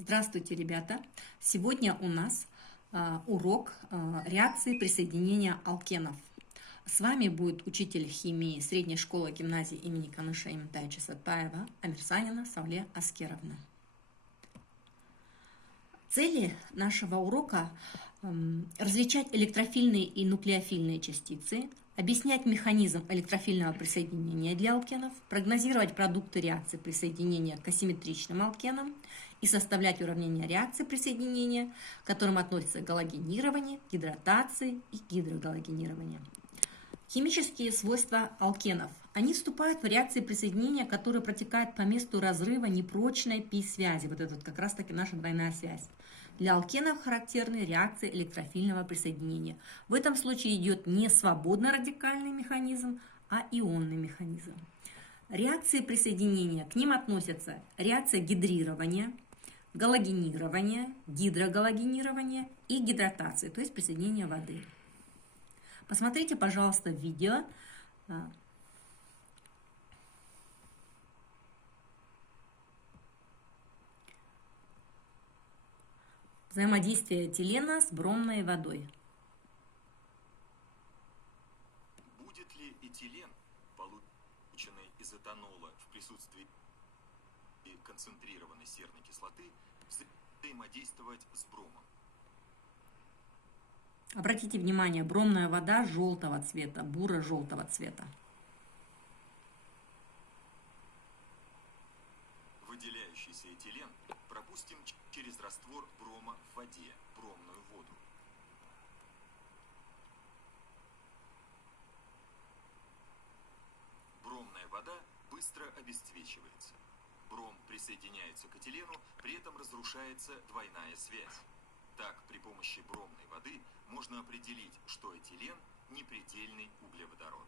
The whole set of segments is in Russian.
Здравствуйте, ребята! Сегодня у нас урок реакции присоединения алкенов. С вами будет учитель химии средней школы гимназии имени Каныша Иментайча Сатпаева Амирсанина Сауле Аскеровна. Цели нашего урока различать электрофильные и нуклеофильные частицы, объяснять механизм электрофильного присоединения для алкенов, прогнозировать продукты реакции присоединения к асимметричным алкенам и составлять уравнения реакции присоединения, к которым относятся галогенирование, гидратация и гидрогалогенирование. Химические свойства алкенов. Они вступают в реакции присоединения, которые протекают по месту разрыва непрочной π-связи. Вот это вот как раз таки наша двойная связь. Для алкенов характерны реакции электрофильного присоединения. В этом случае идет не свободно радикальный механизм, а ионный механизм. Реакции присоединения, к ним относятся реакция гидрирования, галогенирования, гидрогалогенирования и гидратации, то есть присоединение воды. Посмотрите, пожалуйста, видео. Взаимодействие этилена с бромной водой. Будет ли этилен, полученный из этанола в присутствии концентрированной серной кислоты, взаимодействовать с бромом? Обратите внимание, бромная вода желтого цвета, буро-желтого цвета. Выделяющийся этилен пропустим через раствор брома в воде, бромную воду. Бромная вода быстро обесцвечивается. Бром присоединяется к этилену, при этом разрушается двойная связь. Так, при помощи бромной воды можно определить, что этилен – непредельный углеводород.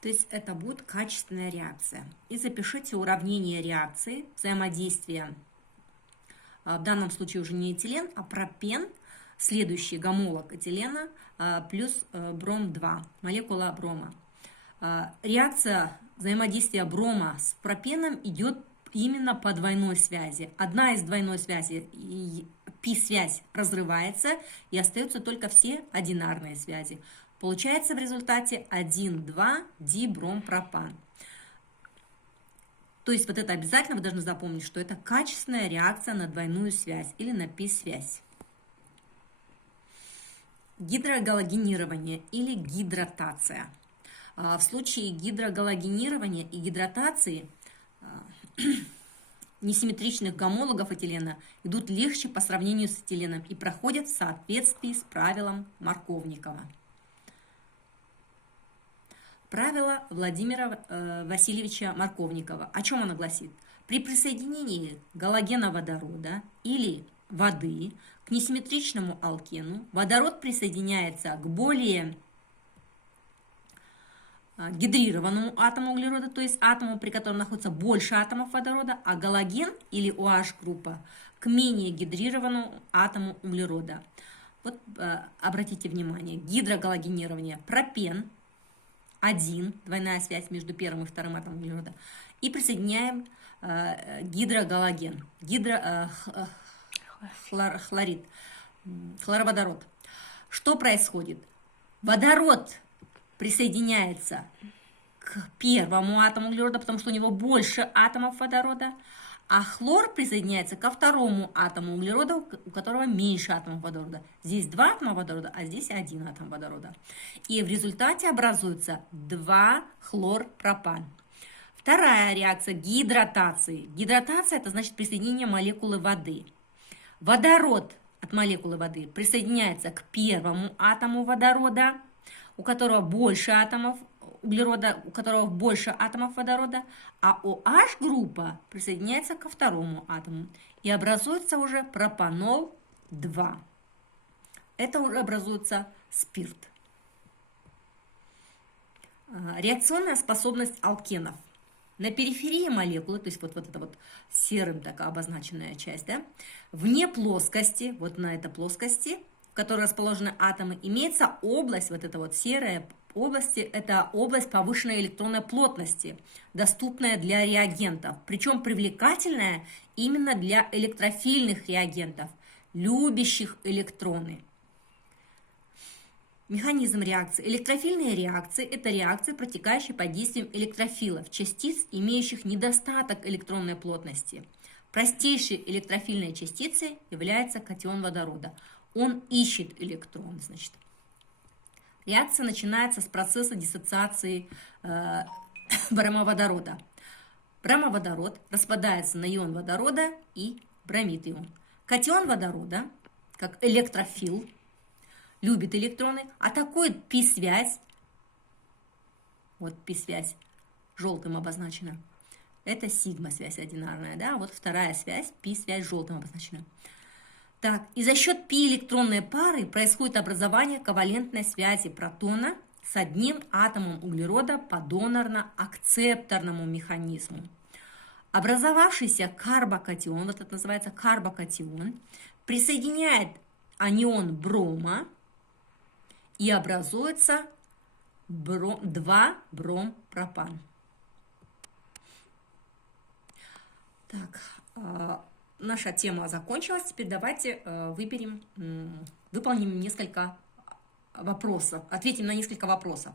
То есть это будет качественная реакция. И запишите уравнение реакции взаимодействия. В данном случае уже не этилен, а пропен, следующий гомолог этилена, плюс бром-2, молекула брома. Реакция взаимодействия брома с пропеном идет именно по двойной связи. Одна из двойной связи, π-связь, разрывается, и остаются только все одинарные связи. Получается в результате 1,2 дибромпропан. То есть вот это обязательно вы должны запомнить, что это качественная реакция на двойную связь или на π-связь. Гидрогалогенирование или гидратация. В случае гидрогалогенирования и гидратации несимметричных гомологов этилена идут легче по сравнению с этиленом и проходят в соответствии с правилом Марковникова. Правило Владимира Васильевича Марковникова. О чем оно гласит? При присоединении галогена водорода или воды к несимметричному алкену водород присоединяется к более гидрированному атому углерода, то есть атому, при котором находится больше атомов водорода, а галоген или OH-группа к менее гидрированному атому углерода. Вот обратите внимание, гидрогалогенирование, пропен, 1, двойная связь между первым и вторым атомом углерода, и присоединяем гидрогалоген, хлорид, хлороводород. Что происходит? Водород присоединяется к первому атому углерода, потому что у него больше атомов водорода, а хлор присоединяется ко второму атому углерода, у которого меньше атомов водорода. Здесь 2 атома водорода, а здесь 1 атом водорода. И в результате образуется 2-хлорпропан. Вторая реакция гидратации. Гидратация – это значит присоединение молекулы воды. Водород от молекулы воды присоединяется к первому атому водорода, у которого больше атомов углерода, у которого больше атомов водорода, а OH-группа присоединяется ко второму атому. И образуется уже пропанол-2. Это уже образуется спирт. Реакционная способность алкенов. На периферии молекулы, то есть вот это вот серым такая обозначенная часть, да, вне плоскости, вот на этой плоскости, которой расположены атомы, имеется область, вот эта вот серая область, это область повышенной электронной плотности, доступная для реагентов, причем привлекательная именно для электрофильных реагентов, любящих электроны. Механизм реакции. Электрофильные реакции – это реакции, протекающие под действием электрофилов, частиц, имеющих недостаток электронной плотности. Простейшей электрофильной частицей является катион водорода. Он ищет электрон, значит. Реакция начинается с процесса диссоциации бромоводорода. Бромоводород распадается на ион водорода и бромид ион. Катион водорода, как электрофил, любит электроны, атакует π-связь, вот π-связь желтым обозначена, это сигма-связь одинарная, да, вот вторая связь, π-связь желтым обозначена. Так, и за счет π-электронной пары происходит образование ковалентной связи протона с одним атомом углерода по донорно-акцепторному механизму. Образовавшийся карбокатион, вот это называется карбокатион, присоединяет анион брома, и образуется 2-бром-пропан. Так, наша тема закончилась. Теперь давайте выполним несколько вопросов, ответим на несколько вопросов.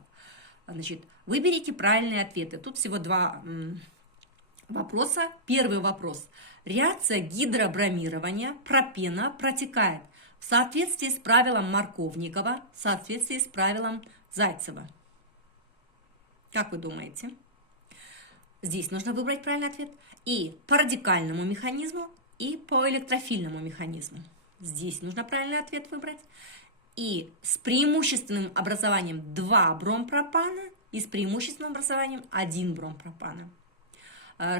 Значит, выберите правильные ответы. Тут всего два вопроса. Первый вопрос. Реакция гидробромирования пропена протекает в соответствии с правилом Марковникова, в соответствии с правилом Зайцева. Как вы думаете? Здесь нужно выбрать правильный ответ. И по радикальному механизму, и по электрофильному механизму. Здесь нужно правильный ответ выбрать. И с преимущественным образованием 2 бромпропана, и с преимущественным образованием 1 бромпропана.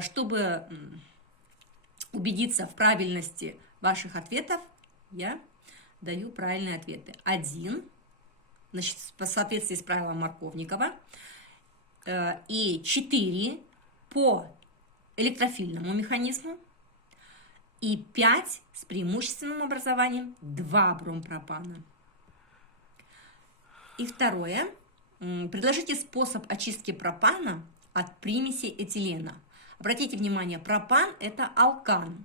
Чтобы убедиться в правильности ваших ответов, я даю правильные ответы. 1, значит, в соответствии с правилом Марковникова, и 4 по электрофильному механизму, и 5 с преимущественным образованием 2 бромпропана. И второе. Предложите способ очистки пропана от примеси этилена. Обратите внимание, пропан – это алкан,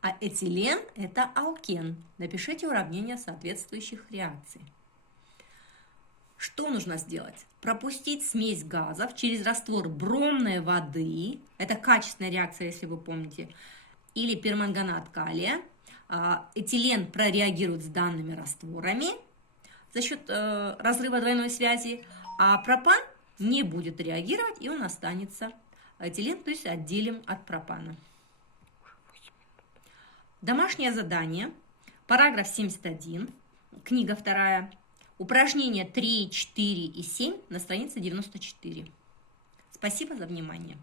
а этилен – это алкен. Напишите уравнение соответствующих реакций. Что нужно сделать? Пропустить смесь газов через раствор бромной воды, это качественная реакция, если вы помните, или перманганат калия. Этилен прореагирует с данными растворами за счет разрыва двойной связи, а пропан не будет реагировать, и он останется этилен, то есть отделим от пропана. Домашнее задание, параграф 71, книга 2, упражнения 3, 4 и 7 на странице 94. Спасибо за внимание.